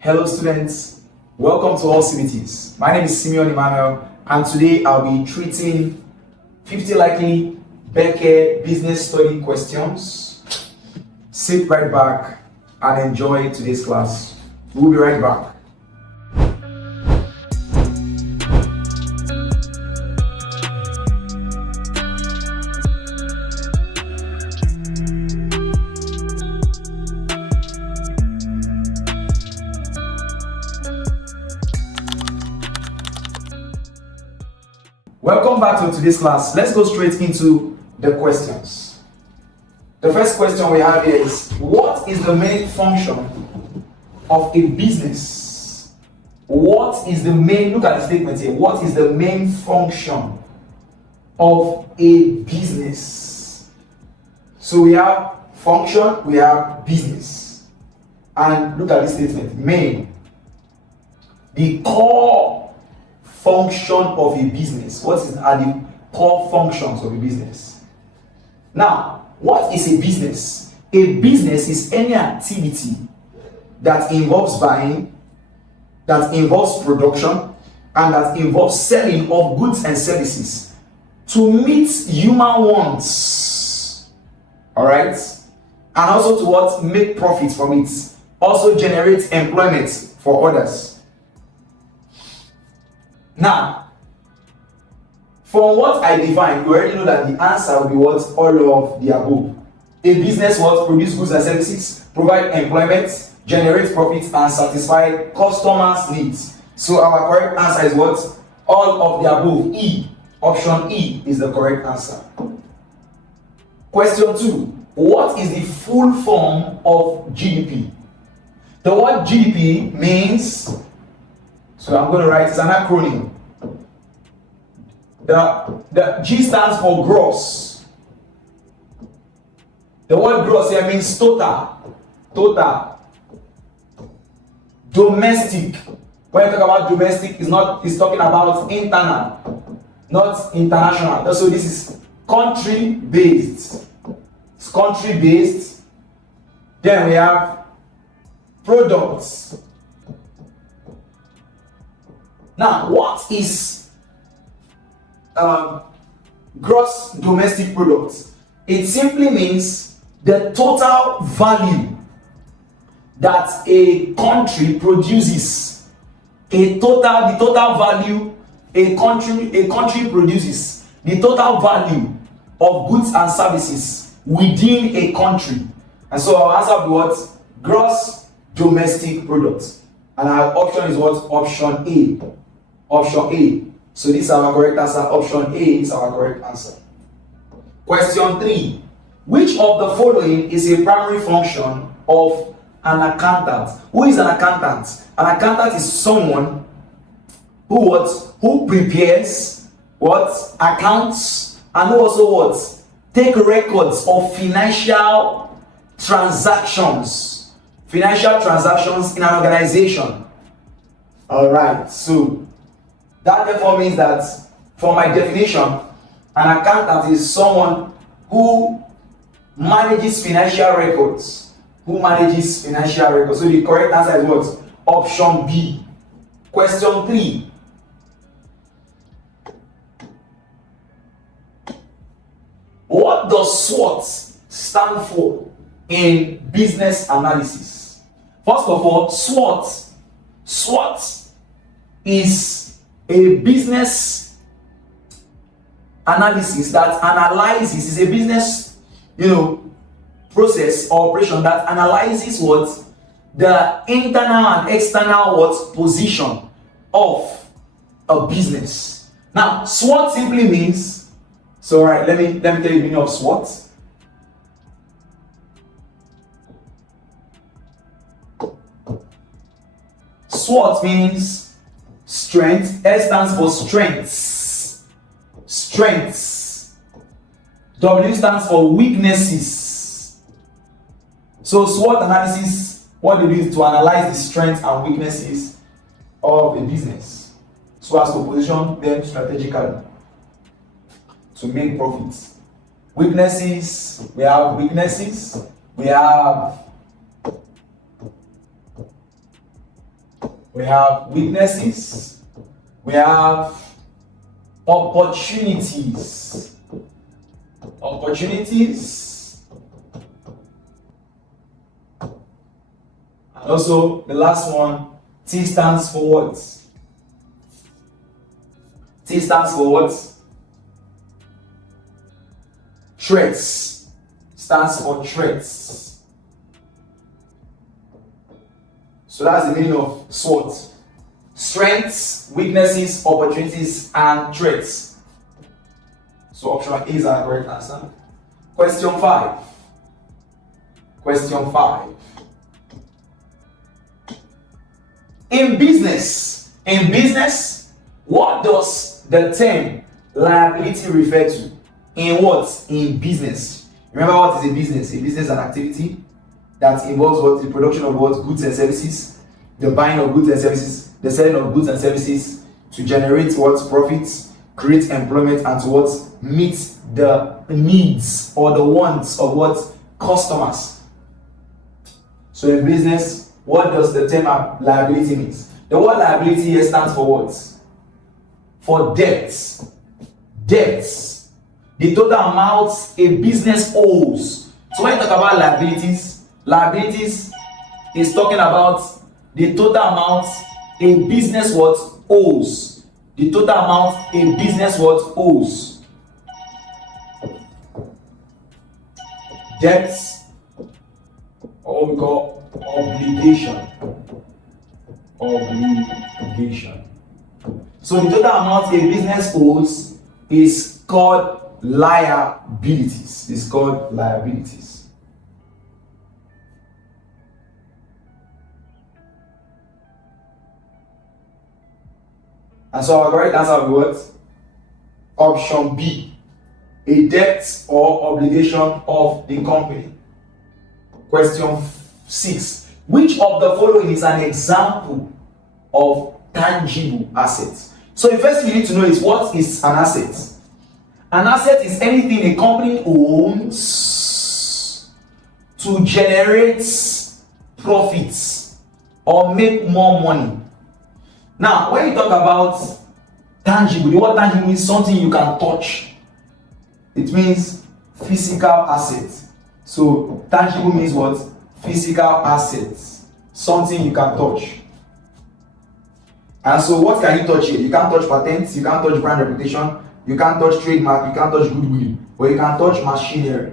Hello students, welcome to all CBTs. My name is Simeon and today I'll be treating 50 likely BECE Business Study questions. Sit right back and enjoy today's class. We'll be right back. Welcome back to today's class. Let's go straight into the questions. The first question we have here is, what is the main function of a business? What is the main, look at the statement here, what is the main function of a business? So we have function, we have business. And look at this statement, main. The core function of a business. What are the core functions of a business? Now, what is a business? A business is any activity that involves buying, that involves production, and that involves selling of goods and services to meet human wants. Alright? And also to what? Make profit from it. Also generate employment for others. Now, from what I define, you already know that the answer will be what? All of the above. A business what? Produce goods and services, provide employment, generate profit, and satisfy customers' needs. So our correct answer is what? All of the above. E. Option E is the correct answer. Question 2. What is the full form of GDP? The word GDP means, so I'm going to write, it's an acronym. The G stands for gross. The word gross here means total. Total. Domestic. When you talk about domestic, it's talking about internal, not international. So this is country based. It's country based. Then we have products. Now, what is gross domestic product? It simply means the total value that a country produces. The total value a country produces. The total value of goods and services within a country. And so our answer will be what? Gross domestic product. And our option is what? Option A. Option A. So this is our correct answer. Option A is our correct answer. Question 3. Which of the following is a primary function of an accountant? Who is an accountant? An accountant is someone who prepares accounts, and who also take records of financial transactions in an organization. All right. So that therefore means that, for my definition, an accountant is someone who manages financial records. So the correct answer is what? Option B. Question 3. What does SWOT stand for in business analysis? First of all, SWOT is a business analysis that analyzes, is a business, process or operation that analyzes what? The internal and external position of a business. Now, SWOT simply means, so all right, let me tell you the meaning of SWOT. SWOT means strength. S stands for strengths. Strengths. W stands for weaknesses. So SWOT analysis, what they do is to analyze the strengths and weaknesses of a business, so as to position them strategically to make profits. Weaknesses, we have weaknesses, we have we have weaknesses, we have opportunities. Opportunities. And also the last one, T stands for what? T stands for what? Threats. Stands for threats. So that's the meaning of SWOT. Strengths, weaknesses, opportunities, and threats. So option A is our correct answer. Question 5. Question 5. In business, what does the term liability refer to? In what? In business. Remember what is a business? A business is an activity that involves what? The production of what? Goods and services, the buying of goods and services, the selling of goods and services to generate what? Profits, create employment, and to what? Meet the needs or the wants of what? Customers. So in business, what does the term liability mean? The word liability here stands for what? For debts. Debts. The total amount a business owes. So when you talk about liabilities is talking about the total amount a business what? Owes. The total amount a business what? Owes. Debts, or what we call obligation. Obligation. So the total amount a business owes is called liabilities. It's called liabilities. And so our correct answer will be what? Option B. A debt or obligation of the company. Question 6. Which of the following is an example of tangible assets? So the first thing you need to know is what is an asset. An asset is anything a company owns to generate profits or make more money. Now, when you talk about tangible, the word tangible means something you can touch. It means physical assets. So tangible means what? Physical assets. Something you can touch. And so what can you touch here? You can't touch patents, you can't touch brand reputation, you can't touch trademark, you can't touch goodwill, but you can touch machinery.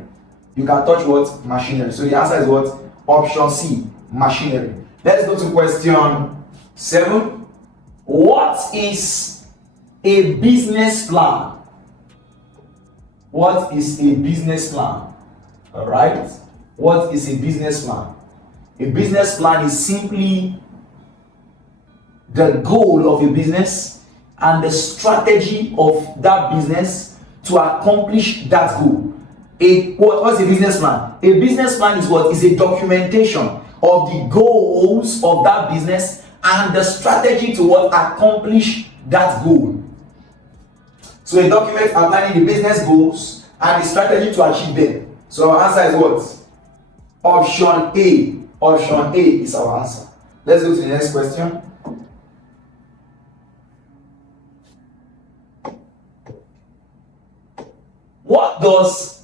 You can touch what? Machinery. So the answer is what? Option C, machinery. Let's go to question 7. What is a business plan? What is a business plan? All right. What is a business plan? A business plan is simply the goal of a business and the strategy of that business to accomplish that goal. What's a business plan? A business plan is what? Is a documentation of the goals of that business and the strategy to what? Accomplish that goal. So a document outlining the business goals and the strategy to achieve them. So our answer is what? Option A. Option A is our answer. Let's go to the next question. What does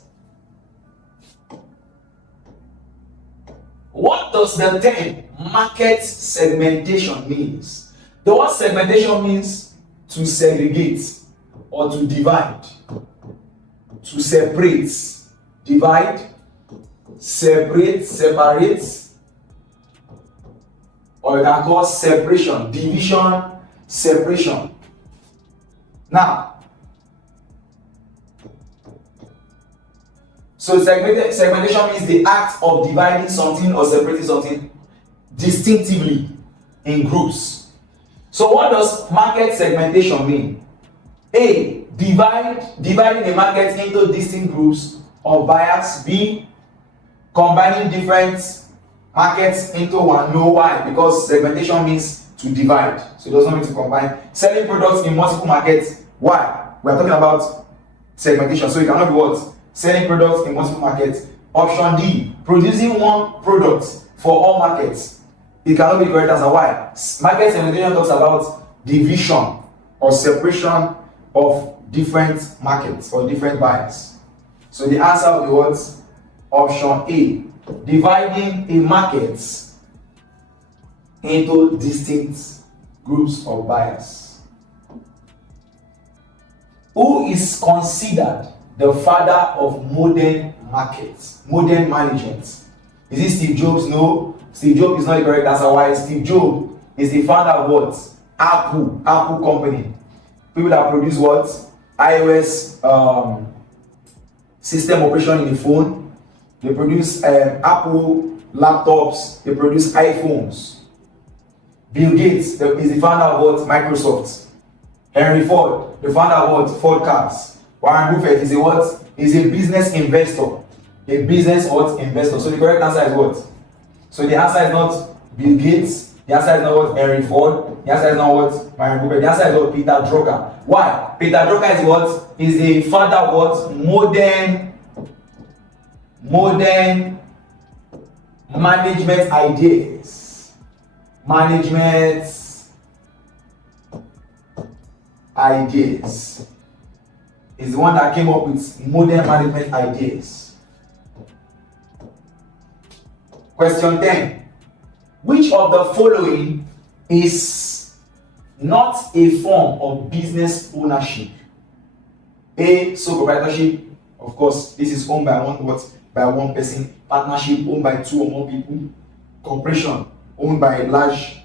the term market segmentation means? The word segmentation means to segregate or to divide, to separate, divide, separate, or you can call separation, division, separation. Now, so segmentation means the act of dividing something or separating something distinctively in groups. So what does market segmentation mean? A. Dividing a market into distinct groups of buyers. B. Combining different markets into one. No, why? Because segmentation means to divide. So it doesn't mean to combine. Selling products in multiple markets. Why? We are talking about segmentation. So it cannot be what? Selling products in multiple markets. Option D. Producing one product for all markets. It cannot be the correct answer. Why? Market segmentation talks about division or separation of different markets or different buyers. So the answer will be what? Option A. Dividing a market into distinct groups of buyers. Who is considered the father of modern markets, modern management? Is it Steve Jobs? No. Steve Jobs is not the correct answer. Why? Steve Jobs is the founder of what? Apple company. People that produce what? iOS system operation in the phone. They produce Apple laptops. They produce iPhones. Bill Gates is the founder of what? Microsoft. Henry Ford, the founder of what? Ford Cars. Warren Buffett is a what? Is a business investor. A business what? Investor. So the correct answer is what? So the answer is not Bill Gates. The answer is not what? Henry Ford. The answer is not what? Warren Buffett. The answer is what? Peter Drucker. Why? Peter Drucker is what? Is the father of what? Modern management ideas. Management ideas. Is the one that came up with modern management ideas. Question 10. Which of the following is not a form of business ownership? A. Sole proprietorship. Of course, this is owned by one person. Partnership, owned by 2 or more people. Corporation, owned by a large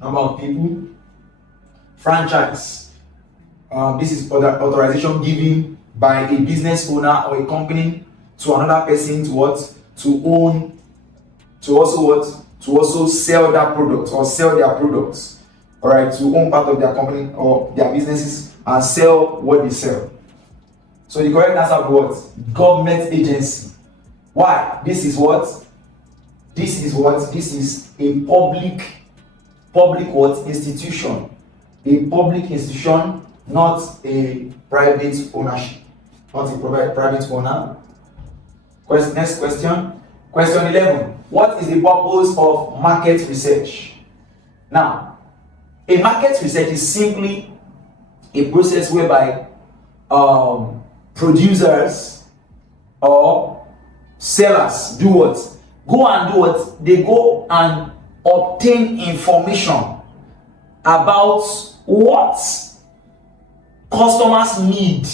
number of people. Franchise, this is authorization given by a business owner or a company to another person to what? To own, to also what? To also sell that product or sell their products. Alright, to own part of their company or their businesses and sell what they sell. So the correct answer is what? Government agency. Why? This is what? This is a public what? Institution. A public institution, not a private ownership. Not a private owner. Next question. Question 11. What is the purpose of market research? Now, a market research is simply a process whereby producers or sellers do what? Go and do what? They go and obtain information about what customers need.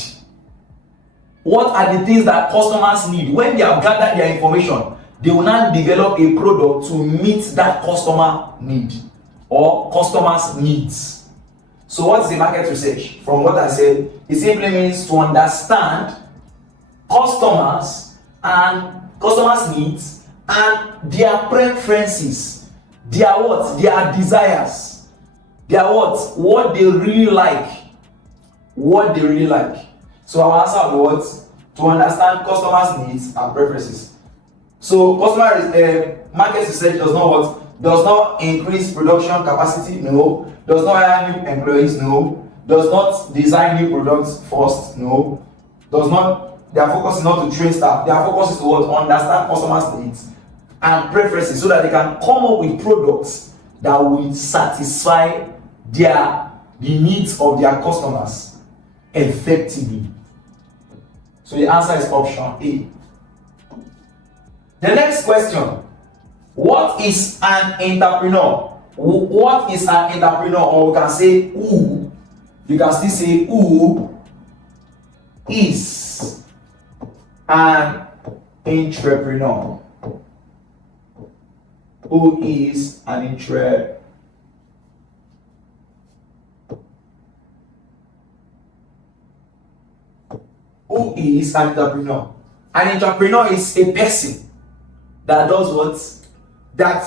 What are the things that customers need? When they have gathered their information, they will now develop a product to meet that customer need or customers' needs. So what is the market research? From what I said, it simply means to understand customers and customers' needs and their preferences, their what? Their desires, their what they really like. What they really like. So our answer was to understand customers' needs and preferences. So market research does not increase production capacity, no. Does not hire new employees, no. Does not design new products first, no. Their focus is not to train staff. Their focus is to understand customers' needs and preferences so that they can come up with products that will satisfy the needs of their customers effectively. So the answer is option A. The next question. What is an entrepreneur? What is an entrepreneur? Or we can say who. You can still say who is an entrepreneur. Who is an entrepreneur? Who is an entrepreneur? An entrepreneur is a person that does what? That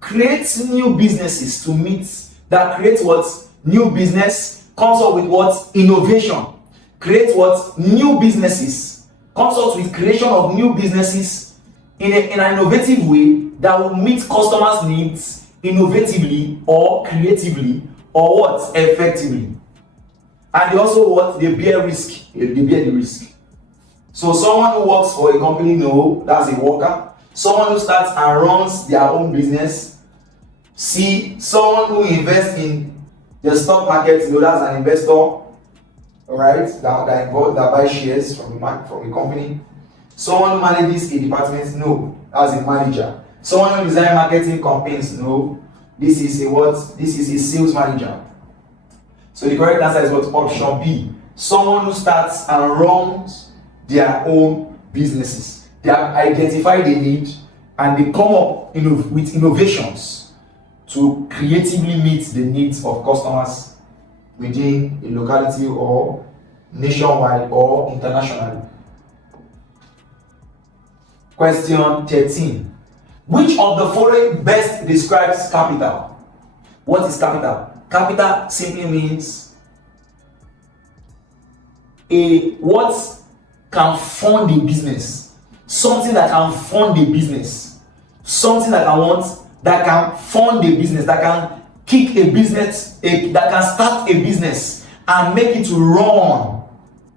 creates new businesses to meet, that creates what? New business, comes up with what? Innovation. Creates what? New businesses. Comes up with creation of new businesses in an innovative way that will meet customers' needs innovatively or creatively or what? Effectively. And they also what? They bear risk. They bear the risk. So someone who works for a company, no, that's a worker. someone who starts and runs their own business. C, someone who invests in the stock market, that's an investor, all right, that buys shares from a company. Someone who manages a department, no, as a manager. Someone who designs marketing campaigns, no, this is a what? This is a sales manager. So the correct answer is what? Option B. Someone who starts and runs their own businesses. They have identified the need and they come up with innovations to creatively meet the needs of customers within a locality or nationwide or internationally. Question 13. Which of the following best describes capital? What is capital? Capital simply means what can fund a business. Something that can fund a business. Something that can fund a business, that can kick a business, that can start a business and make it run,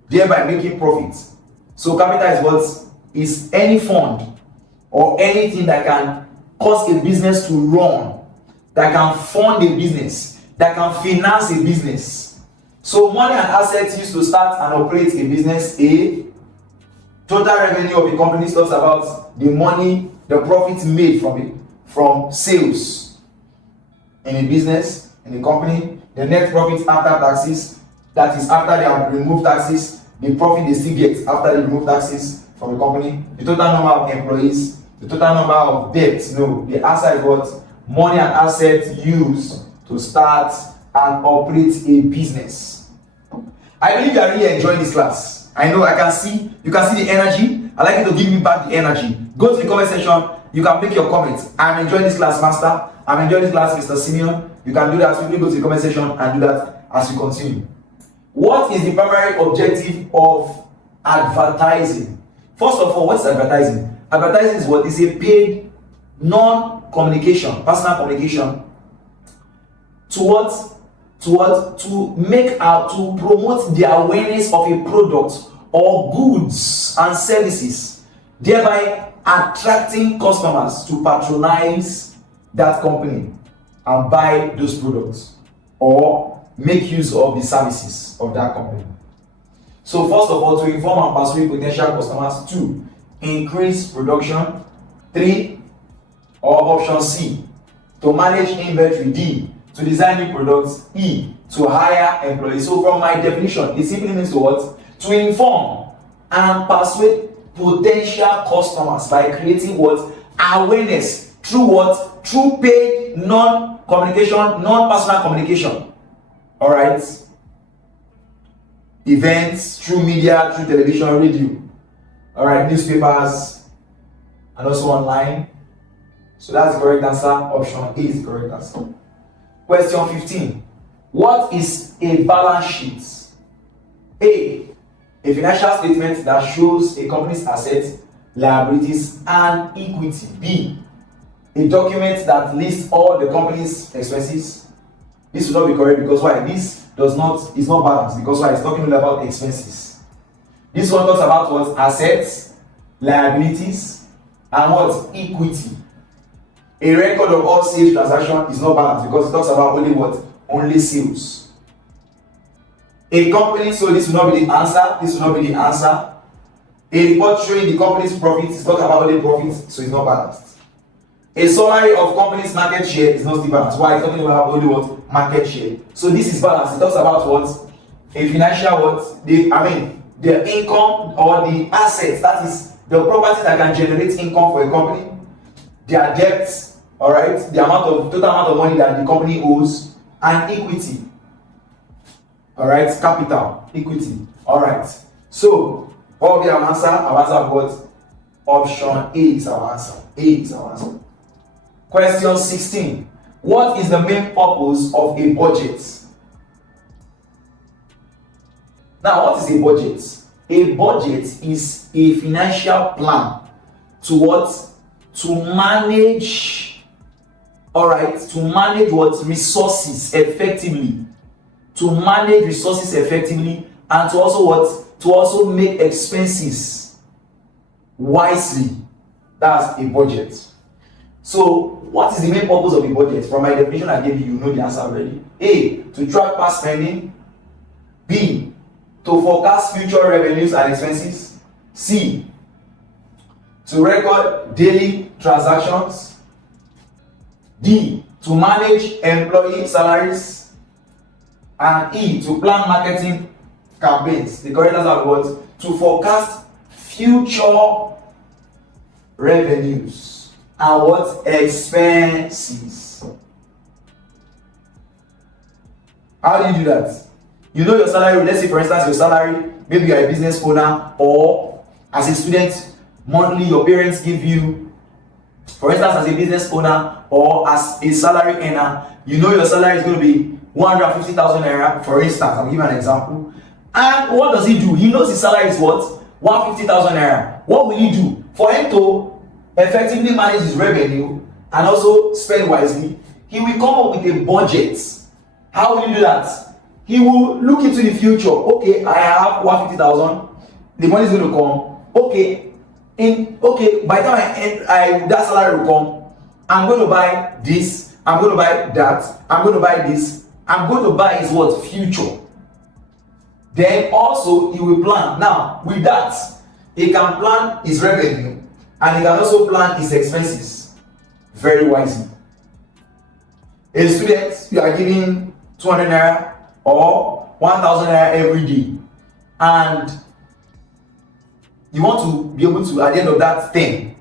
thereby making profits. So capital is what? Is any fund or anything that can cause a business to run, that can fund a business, that can finance a business. So money and assets used to start and operate a business. A, total revenue of a company talks about the money, the profits made from sales in a business, in a company. The net profit after taxes, that is after they have removed taxes, the profit they still get after they remove taxes from the company. The total number of employees, the total number of debts. No, the answer is what? Money and assets used to start and operate a business. I believe you are really enjoying this class. I know, I can see, you can see the energy. I'd like you to give me back the energy. Go to the comment section, you can make your comments. I'm enjoying this class, Master. I'm enjoying this class, Mr. Simeon. You can do that. Quickly go to the comment section and do that as we continue. What is the primary objective of advertising? First of all, what's advertising? Advertising is what? Is a paid non-communication, personal communication to make out, to promote the awareness of a product or goods and services, thereby attracting customers to patronize that company and buy those products or make use of the services of that company. So first of all, to inform and persuade potential customers. 2, increase production. 3, or option C, to manage inventory. D, to design new products. E, to hire employees. So from my definition, it simply means to what? To inform and persuade potential customers by creating what? Awareness through what? Through paid non-communication, non-personal communication. All right. Events, through media, through television, radio. All right, newspapers, and also online. So that's the correct answer. Option A is the correct answer. Question 15. What is a balance sheet? A financial statement that shows a company's assets, liabilities, and equity. B, a document that lists all the company's expenses. This will not be correct because why? This is not balanced because why? It's talking about expenses. This one talks about what? Assets, liabilities, and what? Equity. A record of all sales transactions is not balanced because it talks about only what? Only sales. A company, so this will not be the answer. This will not be the answer. A report showing the company's profits is talking about only profits, so it's not balanced. A summary of company's market share is not still balanced. Why? It's talking about only what? Market share. So this is balanced. It talks about what? A financial what? The income or the assets, that is the property that can generate income for a company, their debts, all right, the total amount of money that the company owes, and equity. All right, capital, equity. All right. So what will be our answer? Our answer what? Option A is our answer. A is our answer. Question 16. What is the main purpose of a budget? Now, what is a budget? A budget is a financial plan to what? To manage, all right, to manage what? Resources effectively. To manage resources effectively and to also what? To also make expenses wisely. That's a budget. So what is the main purpose of a budget? From my definition I gave you, you know the answer already. A, to track past spending. B, to forecast future revenues and expenses. C, to record daily transactions. D, to manage employee salaries. And E, to plan marketing campaigns. The correct answer was to forecast future revenues and what? Expenses. How do you do that? You know your salary. Let's say for instance your salary, maybe you are a business owner, or as a student, monthly your parents give you, for instance as a business owner or as a salary earner, you know your salary is going to be 150,000 naira, for instance. I'll give you an example. And what does he do? He knows his salary is what? 150,000 naira. What will he do? For him to effectively manage his revenue and also spend wisely, he will come up with a budget. How will he do that? He will look into the future. Okay, I have 150,000. The money is going to come. Okay, by the time that salary will come, I'm going to buy this. I'm going to buy that. I'm going to buy this. I'm going to buy his what? Future. Then also he will plan. Now with that, he can plan his revenue and he can also plan his expenses very wisely. A student, you are giving 200 naira or 1,000 naira every day, and you want to be able to, at the end of that thing,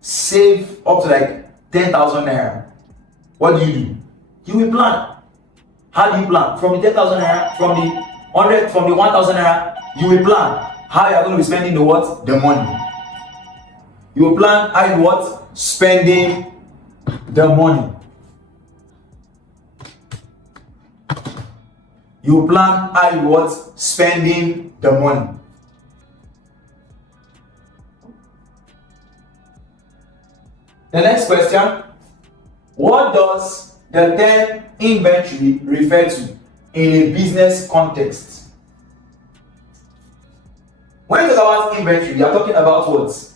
save up to like 10,000 naira. What do? You will plan. How do you plan? From the 10,000 naira, from the 1,000 naira, you will plan how you are going to be spending the what? The money. You will plan how you what? Spending the money. You plan how you what? Spending the money. The next question. What does the term inventory refer to in a business context? When you talk about inventory, you are talking about what?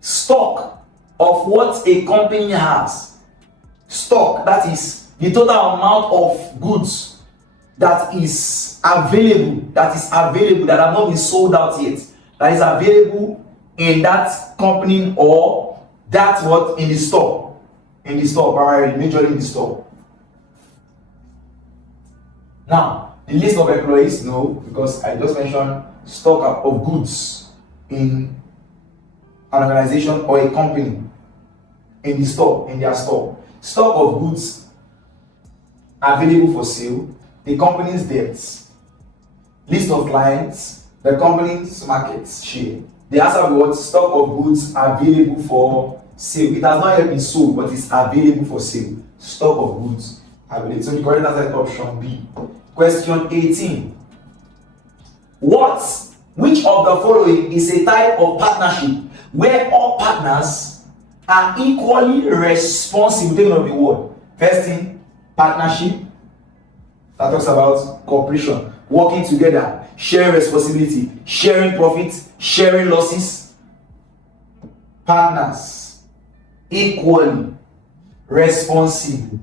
Stock of what a company has. Stock, that is the total amount of goods that is available, that have not been sold out yet, that is available in that company or that what in the store, primarily, majorly in the store. Now, the list of employees, no, because I just mentioned stock of goods in an organization or a company in the store, in their store. Stock of goods available for sale, the company's debts, list of clients, the company's market share. The answer was stock of goods available for sale. It has not yet been sold, but it's available for sale. Stock of goods available. So the correct answer is option B. Question 18. Which of the following is a type of partnership where all partners are equally responsible? Take note of the word. First thing, partnership. That talks about cooperation, working together, sharing responsibility, sharing profits, sharing losses. Partners, equally responsible,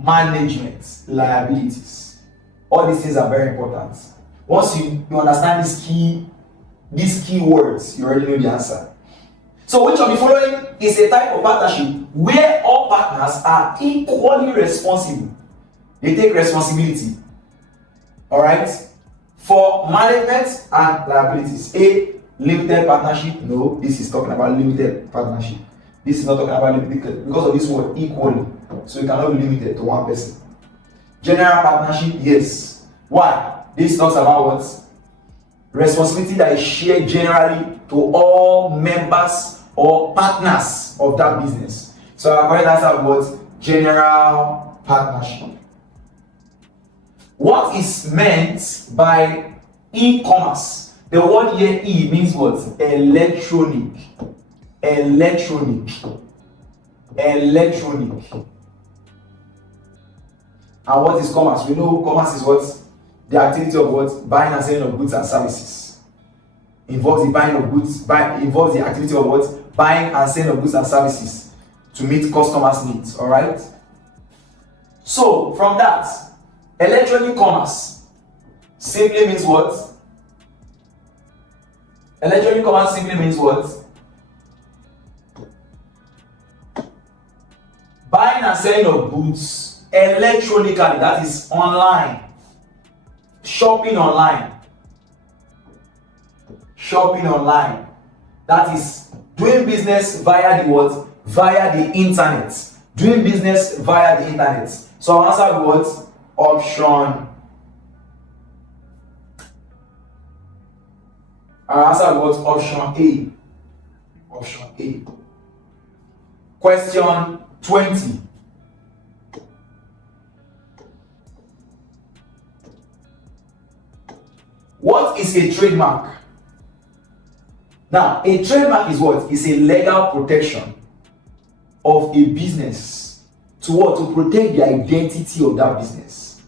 management, liabilities. All these things are very important. Once you understand these key words, you already know the answer. So which of the following is a type of partnership where all partners are equally responsible? They take responsibility, all right, for management and liabilities. A, limited partnership. No, this is talking about limited partnership. This is not talking about limited because of this word equally. So it cannot be limited to one person. General partnership, yes. Why? This talks about what? Responsibility that is shared generally to all members or partners of that business. So our correct answer was general partnership. What is meant by e-commerce? The word here E means what? Electronic. And what is commerce? We know commerce is what? The activity of what? Buying and selling of goods and services. involves the buying of goods, involves the activity of what? Buying and selling of goods and services to meet customers' needs. All right. So from that, electronic commerce simply means what? Electronic commerce simply means what? Buying and selling of goods electronically, that is online. Shopping online. Shopping online. That is doing business via the what? Via the internet. Doing business via the internet. So I'll answer what? Option. I'll answer what? Option A. Option A. Question 20. What is a trademark? Now, a trademark is what? It's a legal protection of a business to what? To protect the identity of that business.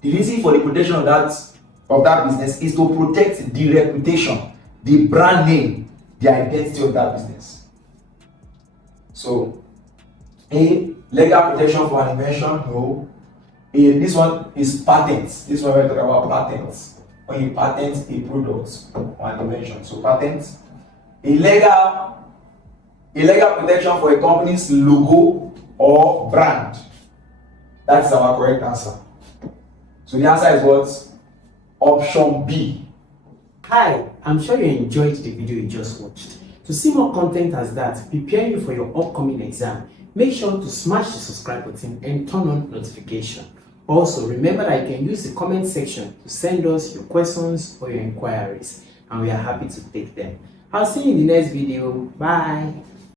The reason for the protection of that business is to protect the reputation, the brand name, the identity of that business. So, A, legal protection for an invention? No. A, this one is patents. This one we're talking about patents. When you patent a product or an invention. So patents. A legal protection for a company's logo or brand. That's our correct answer. So the answer is what? Option B. Hi, I'm sure you enjoyed the video you just watched. To see more content as that, preparing you for your upcoming exam, make sure to smash the subscribe button and turn on notification. Also, remember that you can use the comment section to send us your questions or your inquiries, and we are happy to take them. I'll see you in the next video. Bye.